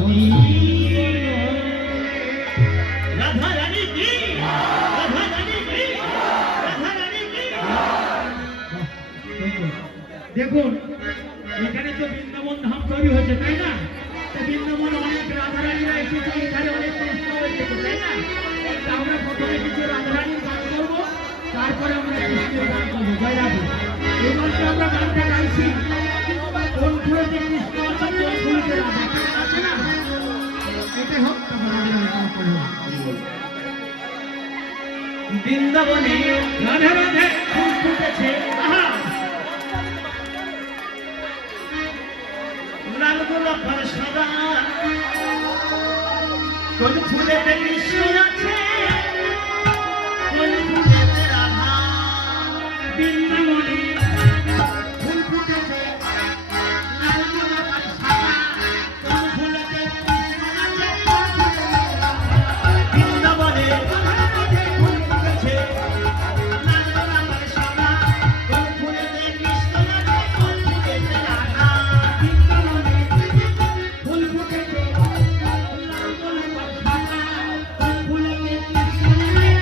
হরি রাধা রানী কি রাধা রানী কি রাধা রানী কি। দেখুন এখানে তো বৃন্দাবন ধাম তৈরি হয়েছে তাই না, তো বৃন্দাবন অনেক রাধা রানীরা এসেছে, এখানে অনেক কৃষ্ণ হয়েছে তাই না। আমরা প্রথমে কিছু রাধা রানীর গান করবো, তারপরে আমরা কৃষ্ণের গান করবো। জয় রাধে। এবারে আমরা গানটা গাইছি কোন ফুলেতে কৃষ্ণ আছে কোন ফুলেতে রাধা আছে না, এটাই হোক বৃন্দাবনে রাধে রাধে ফুল ফুটেছে লাল গোলাপের সাদা কোন ফুলেতে কৃষ্ণ আছে কোন ফুলেতে রাধা। বৃন্দাবনে ফুল ফুটেছে লাল গোলাপের সাদা কোন ফুলেতে কৃষ্ণ আছে কোন ফুলেতে রাধা। বৃন্দাবনে ফুল ফুটেছে লাল গোলাপের সাদা কোন ফুলেতে কৃষ্ণ আছে কোন ফুলেতে রাধা। বৃন্দাবনে ফুল ফুটেছে লাল গোলাপের সাদা কোন ফুলেতে কৃষ্ণ আছে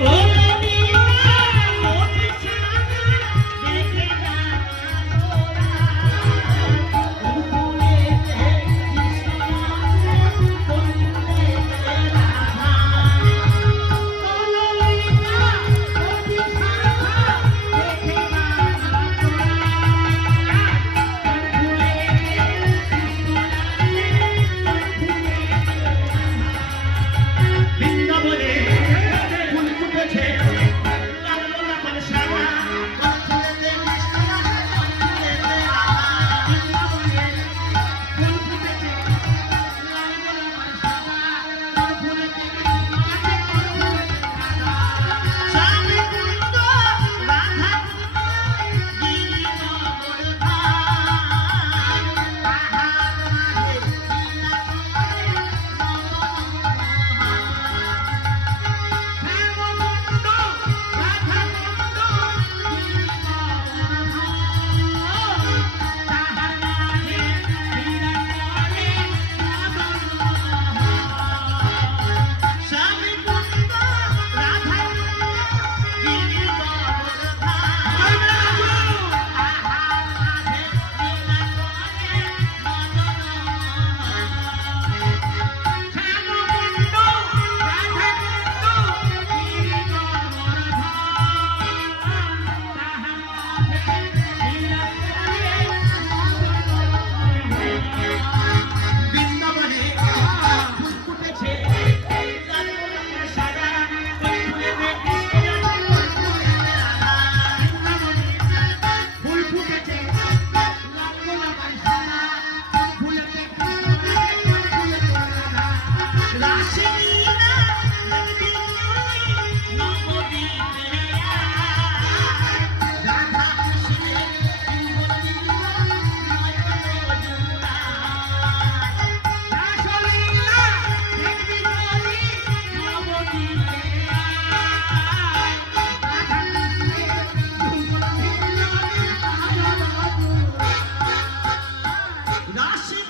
ও মদিনা ও কৃষ্ণ দেখে যা তোরা কোন ফুলেতে কৃষ্ণ আছে কোন ফুলেতে রাধা। ও ললিতা ও বিশাখা দেখে যা তোরা কোন ফুলেতে কৃষ্ণ আছে কোন ফুলেতে রাধা। বৃন্দাবনে ফুল ফুটেছে লাল গোলাপের সাদা কোন ফুলেতে কৃষ্ণ আছে কোন ফুলেতে রাধা। বৃন্দাবনে ফুল ফুটেছে লাল গোলাপের সাদা কোন ফুলেতে কৃষ্ণ আছে কোন ফুলেতে রাধা। স্বামী কুন্দ রাধা কুন্দ গিরি গোবর্ধন তাহার মাঝে লীলা করে শ্যামকুন্দ রাধা কুন্দ গিরি গোবর্ধন তাহার মাঝে লীলা করে মদন মোহন। স্বামী কুন্দ রাধা কুন্দ গিরি গোবর্ধন তাহার মাঝে লীলা করে মদন মোহন। শ্যামকুন্দ রাধা কুন্দ গিরি গোবর্ধন তাহার মাঝে লীলা করে বৃন্দাবনে ফুল ফুটেছে লাল গোলাপের সাদা কোন ফুলেতে কৃষ্ণ আছে কোন ফুলেতে রাধা। বৃন্দাবনে ফুল ফুটেছে লাল গোলাপের সাদা কোন ফুলেতে কৃষ্ণ আছে কোন ফুলেতে রাধা। রাসলীলা দেখবি তুই নবদ্বীপে আয়, রাধা কৃষ্ণের জীবন নয়ন জুড়ায়। রাসলীলা দেখবি তুই নবদ্বীপে আয়, রাধা কৃষ্ণের জীবন নয়ন জুড়ায়। রাসলীলা